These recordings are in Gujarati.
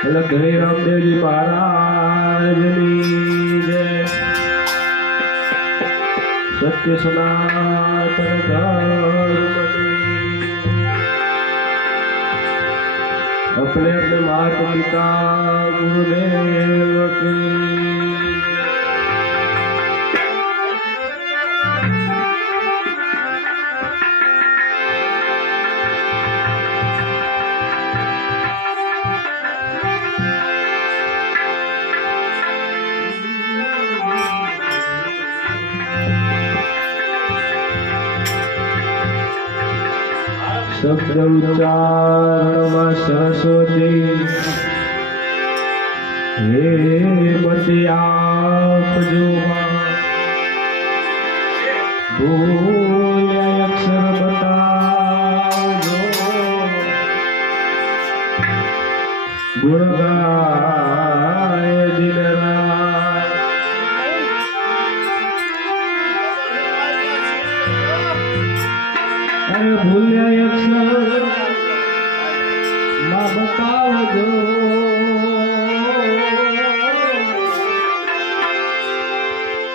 એટલે શ્રી રામદેવજી મહારાજની જય. સત્ય સનાતન ધર્મ अपने अपने माता पिता गुरुदेव શબ્દ ઉચ્ચારણમાં સરસ્વતી હે પતિ આપજો ભૂલ અક્ષર બતાજો ગુણગાન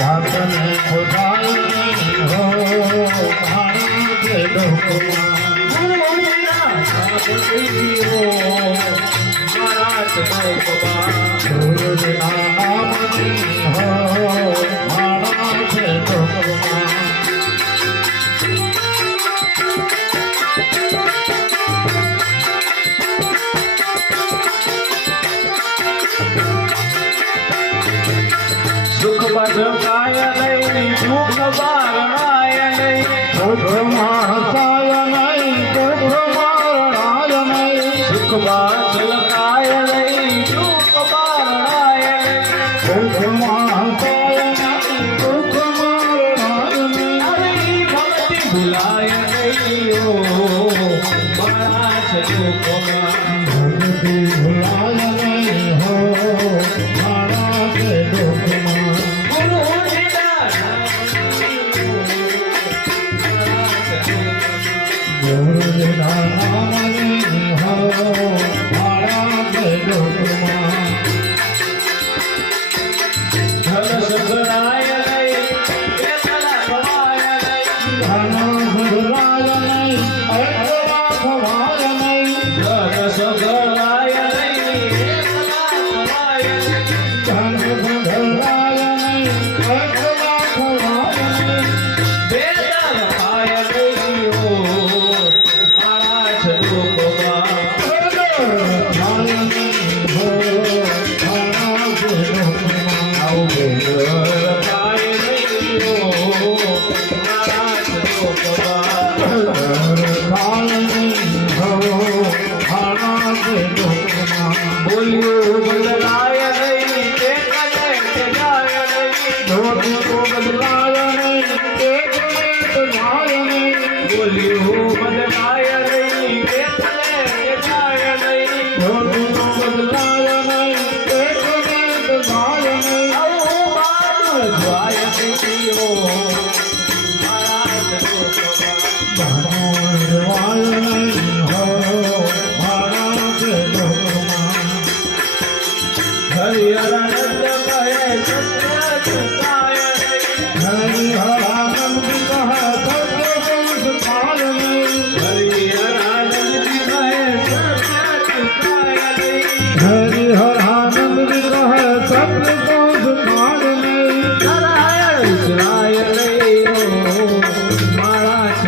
આપન ખુદાઈ હો ભારત લોકમાં આપની હો ભારત લોકમાં ગુરુ આપની હો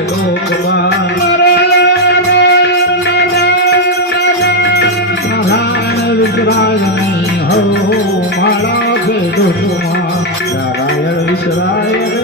લોકમાં વિશ્રાયની હરો માળા છે નારાયણ વિશ્રાયણ